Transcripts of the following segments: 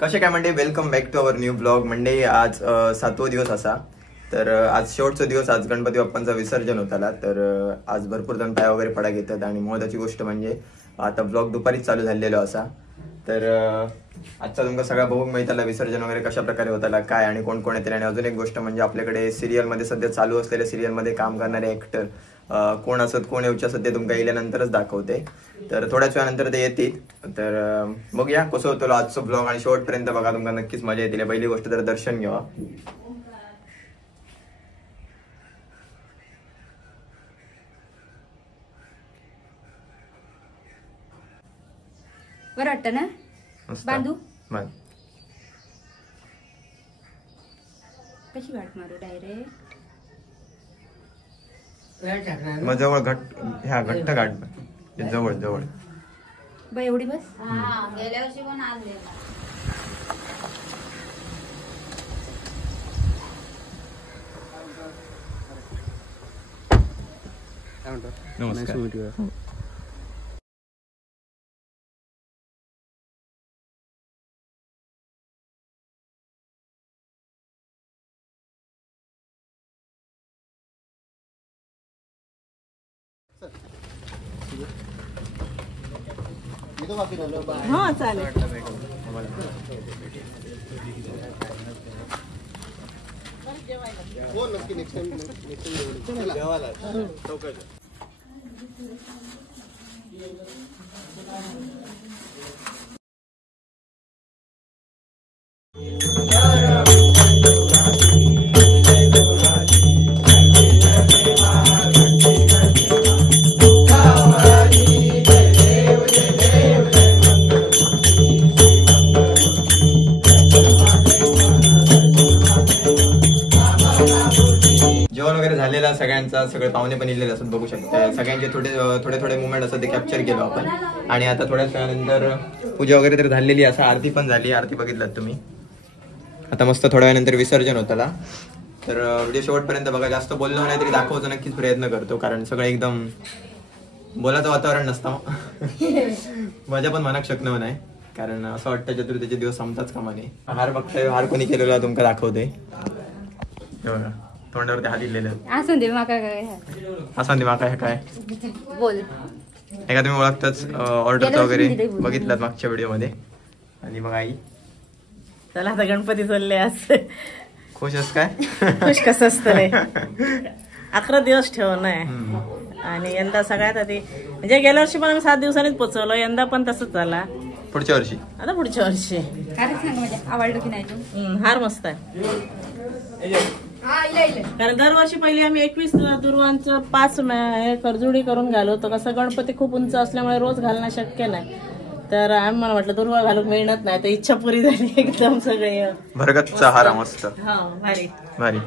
कसे काय मंडळी, welcome back to our new blog. मंडळी आज 7वा दिवस असा. तर आज शेवटचा दिवस. आज गणपती बाप्पांचा विसर्जन होताला. तर आज भरपूर जण पाय वगैरे पडा घेतात आणि महत्त्वाची गोष्ट म्हणजे आता ब्लॉग दुपारीच चालू झालेलो असा. तर आजचा तुमका सगळा बघून माहिती विसर्जन वगैरे कशा प्रकारे होताला काय आणि कोण कोण येतील. आणि अजून एक गोष्ट म्हणजे आपल्याकडे सिरियलमध्ये सध्या चालू असलेल्या सिरियलमध्ये काम करणारे ऍक्टर कोण असत कोण येऊचे असत ते तुमका येल्यानंतरच दाखवते. तर थोड्याच वेळानंतर ते येतील. तर बघूया कसं होतं आजचं ब्लॉग आणि शेवटपर्यंत बघा, तुमका नक्कीच मजा येतील. पहिली गोष्ट तर दर्शन घ्यावा. बरं वाटतं ना बांधू. कशी गाठ मारू डायरेक्ट मग जवळ घट्ट गाठ जवळ जवळ बाई एवढी बस. गेल्या वर्षी पण आणले. नमस्कार. हा चालेल. जेवण वगैरे झालेला सगळ्यांचा, सगळे पाहुणे पण इलेले असत बघू शकता. सगळ्यांचे थोडे मुवमेंट असतात ते कॅप्चर केलो आपण. आणि आता थोड्याच वेळानंतर पूजा वगैरे तर झालेली असं, आरती पण झाली. आरती बघितलात तुम्ही. आता मस्त थोड्या वेळानंतर विसर्जन होताला. तर व्हिडिओ शेवटपर्यंत बघा. जास्त बोललो नाही तरी दाखवायचा नक्कीच प्रयत्न करतो, कारण सगळं एकदम बोलायचं वातावरण नसतं. मजा पण मनाक शकणं नाही, कारण असं वाटतं चतुर्थीचे दिवस संपताच कामा नाही. हार बघताय, हार कोणी केलेला तुमका दाखवते. बघा तोंडावरती हात दिलेले. असं दे माका काय असं दे माका काय बोल. एका तुम्ही ओळखताच ऑर्डरचा वगैरे बघितलात मागच्या व्हिडिओ मध्ये. आणि मग आई चला आता गणपती चालले. आज खुश आहेस काय? खुश कसं असतं. 11 दिवस ठेवणं आहे. आणि यंदा सगळ्यात आधी म्हणजे गेल्या वर्षी पण आम्ही 7 दिवसांनीच पोचवलो. यंदा पण तसंच झाला. पुढच्या वर्षी आता पुढच्या वर्षी काय सांग म्हणजे आवडलं की नाही तू? हार मस्त आहे. कारण दरवर्षी पहिले आम्ही 21 दुर्वांचं 5 करजुडी करून घालवतो. कसं गणपती खूप उंच असल्यामुळे रोज घालणं शक्य नाही. तर आम्ही मला म्हटलं दुर्वा घालून मिळत नाही, तर इच्छा पुरी झाली एकदम. सगळे भरगतचा हार मस्त. हा भारी भारी.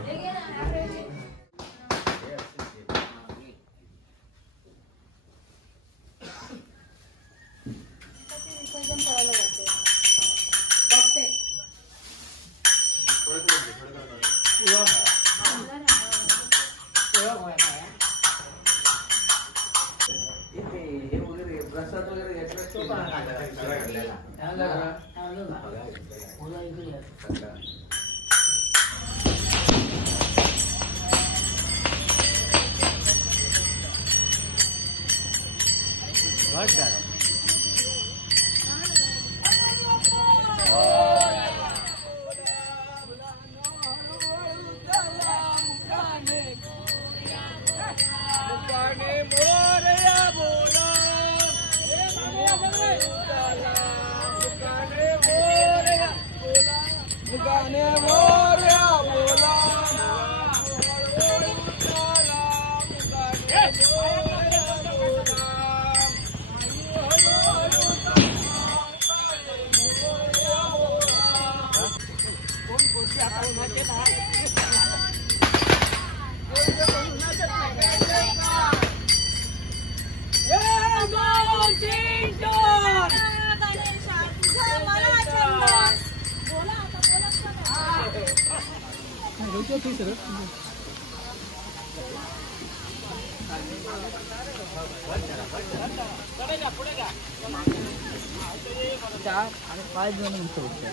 4 आणि 5 जण होते.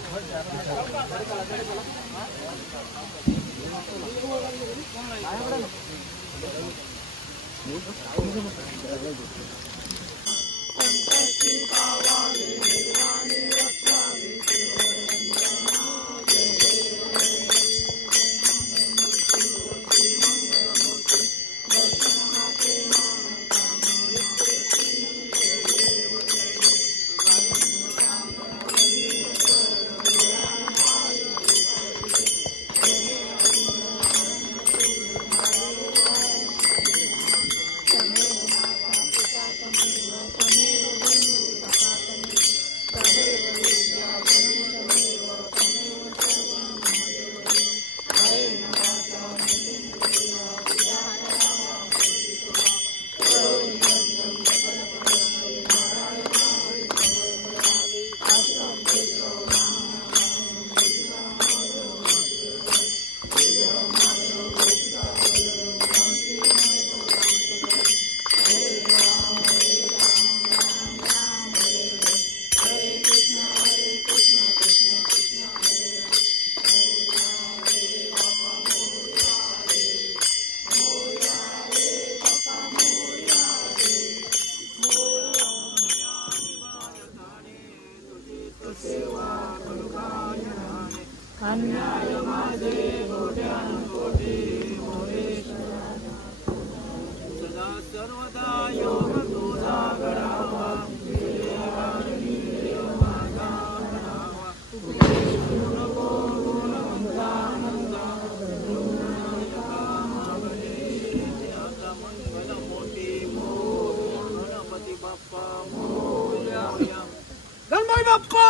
गणपती बाप्पा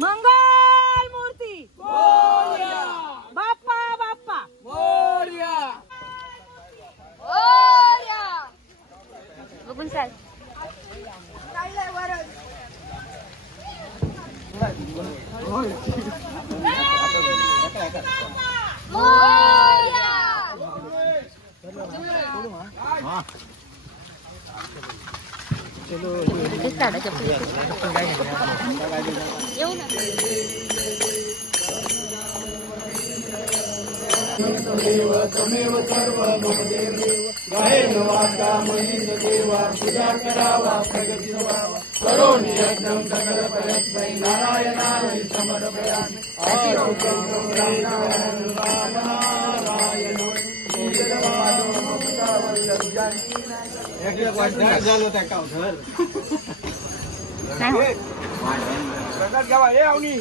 मंगल मूर्ती बाप्पा बाप्पा बघून चाल. येऊ ना. प्रकाश घ्यावा हे आवनी